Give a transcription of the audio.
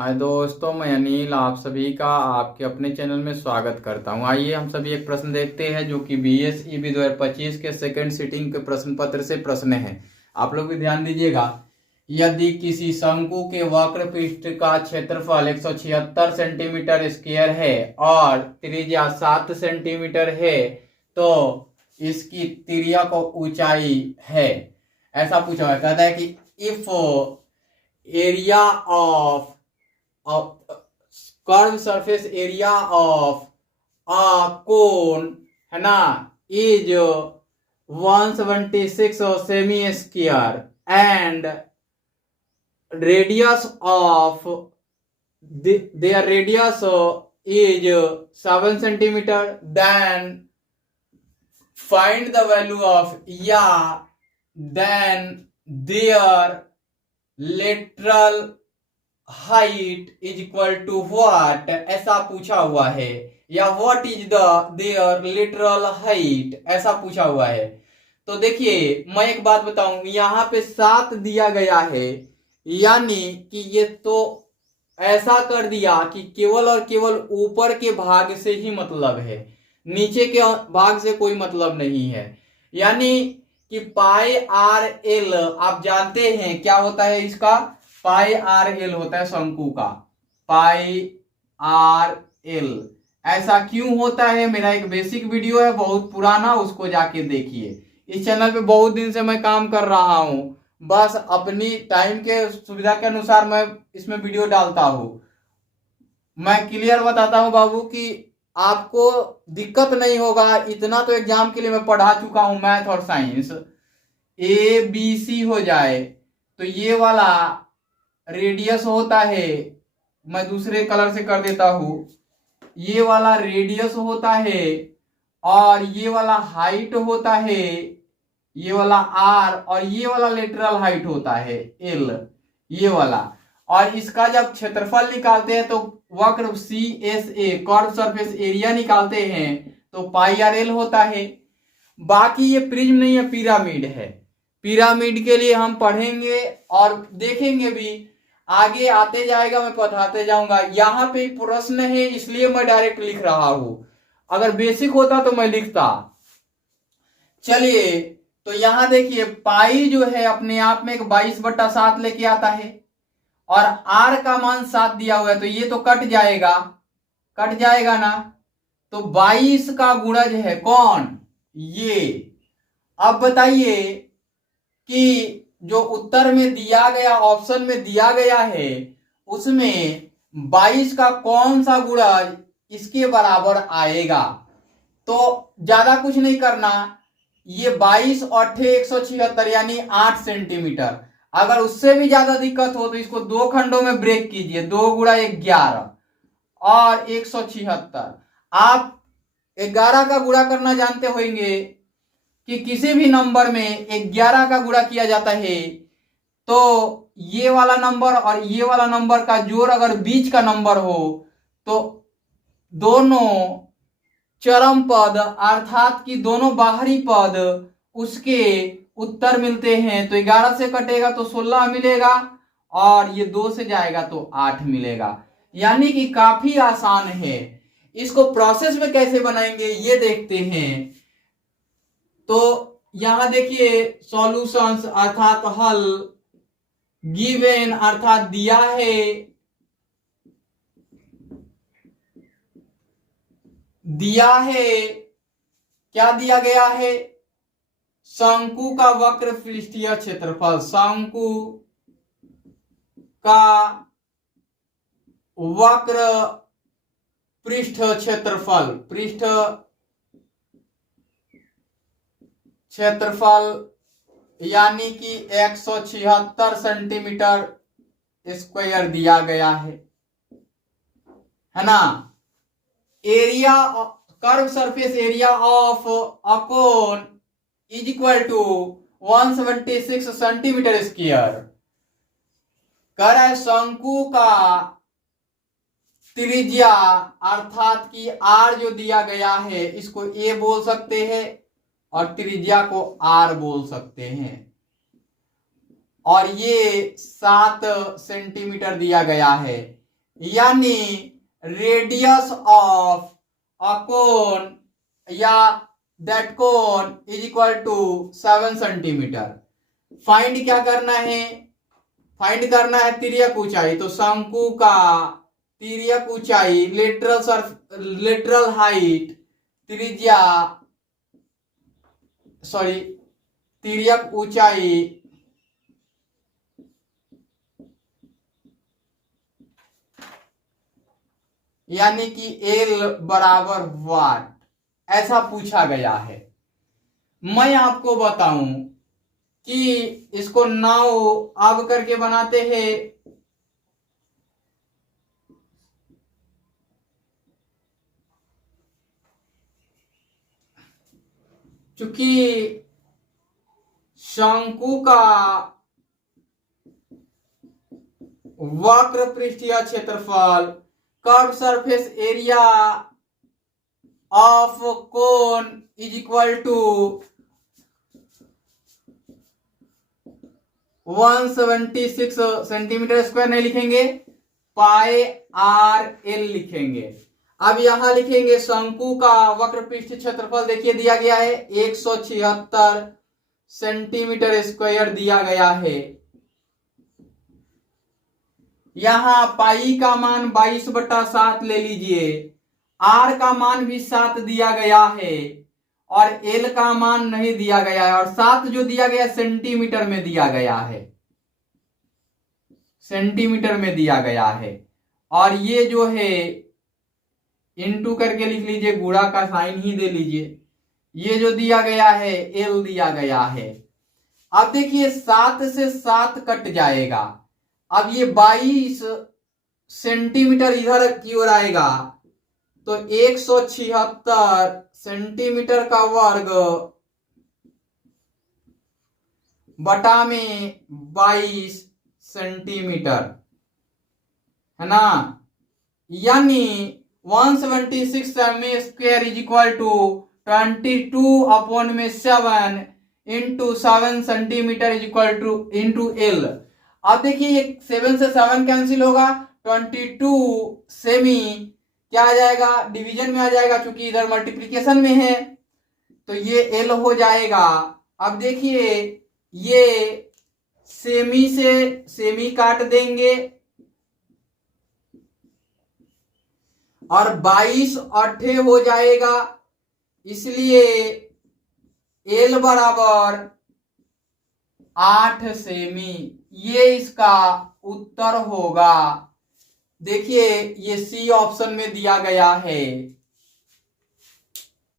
हाय दोस्तों, मैं अनिल आप सभी का आपके अपने चैनल में स्वागत करता हूं। आइए हम सभी एक प्रश्न देखते हैं जो कि BSEB 2025 के सेकंड सीटिंग के प्रश्न पत्र से प्रश्न है। आप लोग भी ध्यान दीजिएगा। यदि किसी शंकु के वक्र पृष्ठ का क्षेत्रफल 176 सेंटीमीटर स्क्वायर है और त्रिज्या 7 सेंटीमीटर है तो इसकी तिर्यक ऊंचाई है। ऐसा पूछा हुआ है। कहता है कि if area of curve surface area of a cone है ना is 176 semi square and radius of their radius is 7 centimeter, then find the value of then their lateral height is equal to what। ऐसा पूछा हुआ है, या what is their lateral height ऐसा पूछा हुआ है। तो देखिए मैं एक बात बताऊं, यहां पे 7 दिया गया है, यानी कि ये तो ऐसा कर दिया कि केवल और केवल ऊपर के भाग से ही मतलब है, नीचे के भाग से कोई मतलब नहीं है। यानी कि पाई आर एल आप जानते हैं क्या होता है, इसका पाई आर एल होता है शंकु का, पाई आर एल। ऐसा क्यों होता है, मेरा एक बेसिक वीडियो है बहुत पुराना, उसको जाके देखिए। इस चैनल पे बहुत दिन से मैं काम कर रहा हूं, बस अपनी टाइम के सुविधा के अनुसार मैं इसमें वीडियो डालता हूं। मैं क्लियर बताता हूं बाबू कि आपको दिक्कत नहीं होगा। इतना तो एग्जाम के लिए मैं पढ़ा चुका हूं, मैथ और साइंस। ABC हो जाए तो ये वाला रेडियस होता है, मैं दूसरे कलर से कर देता हूं, ये वाला रेडियस होता है और ये वाला हाइट होता है, ये वाला आर, और ये वाला लेटरल हाइट होता है एल, ये वाला। और इसका जब क्षेत्रफल निकालते हैं तो वक्र CSA कर्व सरफेस एरिया निकालते हैं तो पाई आर एल होता है। बाकी ये प्रिज्म नहीं है, पिरामिड है। पिरामिड के लिए हम पढ़ेंगे और देखेंगे भी, आगे आते जाएगा, मैं बताते जाऊंगा। यहां पे प्रश्न है इसलिए मैं डायरेक्ट लिख रहा हूं, अगर बेसिक होता तो मैं लिखता। चलिए तो यहां देखिए पाई जो है अपने आप में एक 22/7 लेके आता है और आर का मान 7 दिया हुआ है, तो ये तो कट जाएगा ना। तो 22 का गुणज है कौन, ये। अब बताइए कि जो उत्तर में दिया गया, ऑप्शन में दिया गया है, उसमें 22 का कौन सा गुणज इसके बराबर आएगा। तो ज्यादा कुछ नहीं करना, ये 22 और 176 यानी 8 सेंटीमीटर। अगर उससे भी ज्यादा दिक्कत हो तो इसको दो खंडों में ब्रेक कीजिए, 2 गुणा 11 और 176। आप 11 का गुणा करना जानते होंगे कि किसी भी नंबर में 11 का गुणा किया जाता है तो ये वाला नंबर और ये वाला नंबर का जोड़ अगर बीच का नंबर हो तो दोनों चरम पद अर्थात कि दोनों बाहरी पद उसके उत्तर मिलते हैं। तो 11 से कटेगा तो 16 मिलेगा और ये 2 से जाएगा तो 8 मिलेगा। यानी कि काफी आसान है। इसको प्रोसेस में कैसे बनाएंगे ये देखते हैं। तो यहां देखिए सॉल्यूशंस अर्थात हल, गिवन अर्थात दिया है, क्या दिया गया है, शंकु का वक्र पृष्ठीय क्षेत्रफल, शंकु का वक्र पृष्ठ क्षेत्रफल यानी कि 176 सेंटीमीटर स्क्वायर दिया गया है ना। Area curve surface area of a cone is equal to 176 centimetre square. कह रहा है शंकु का त्रिज्या अर्थात कि आर जो दिया गया है इसको ए बोल सकते हैं और त्रिज्या को आर बोल सकते हैं, और ये 7 सेंटीमीटर दिया गया है। यानी रेडियस ऑफ अ कोन या that cone is equal to 7 centimetre. Find क्या करना है? फाइंड करना है तिर्यक ऊंचाई। तो शंकु का तिर्यक ऊंचाई लेटरल हाइट त्रिज्या तिर्यक ऊंचाई यानी कि एल बराबर वाट, ऐसा पूछा गया है। मैं आपको बताऊं कि इसको नाव अब करके बनाते हैं। चूंकि शंकु का वक्र पृष्ठीय क्षेत्रफल curve surface area of cone is equal to 176 centimetre square नहीं लिखेंगे, पाई आर एल लिखेंगे। अब यहां लिखेंगे शंकु का वक्र पृष्ठ क्षेत्रफल देखिए दिया गया है 176 सेंटीमीटर स्क्वायर दिया गया है। यहां पाई का मान 22/7 ले लीजिए, आर का मान भी 7 दिया गया है और एल का मान नहीं दिया गया है, और 7 जो दिया गया सेंटीमीटर में दिया गया है, सेंटीमीटर में दिया गया है। और ये जो है इनटू करके लिख लीजिए, गुणा का साइन ही दे लीजिए। ये जो दिया गया है एल दिया गया है। अब देखिए 7 से 7 कट जाएगा। अब ये 22 सेंटीमीटर इधर की ओर आएगा तो 176 सेंटीमीटर का वर्ग बटा में 22 सेंटीमीटर है ना, यानी 176 में square is equal to 22/7 into 7 centimetre is equal to into L. अब देखिए ये 7 से 7 कैंसिल होगा, 22 सेमी क्या आ जाएगा, डिवीजन में आ जाएगा, चूंकि इधर मल्टीप्लीकेशन में है तो ये एल हो जाएगा। अब देखिए ये सेमी से सेमी काट देंगे और 22 8 हो जाएगा, इसलिए एल बराबर 8 सेमी। ये इसका उत्तर होगा। देखिए ये सी ऑप्शन में दिया गया है।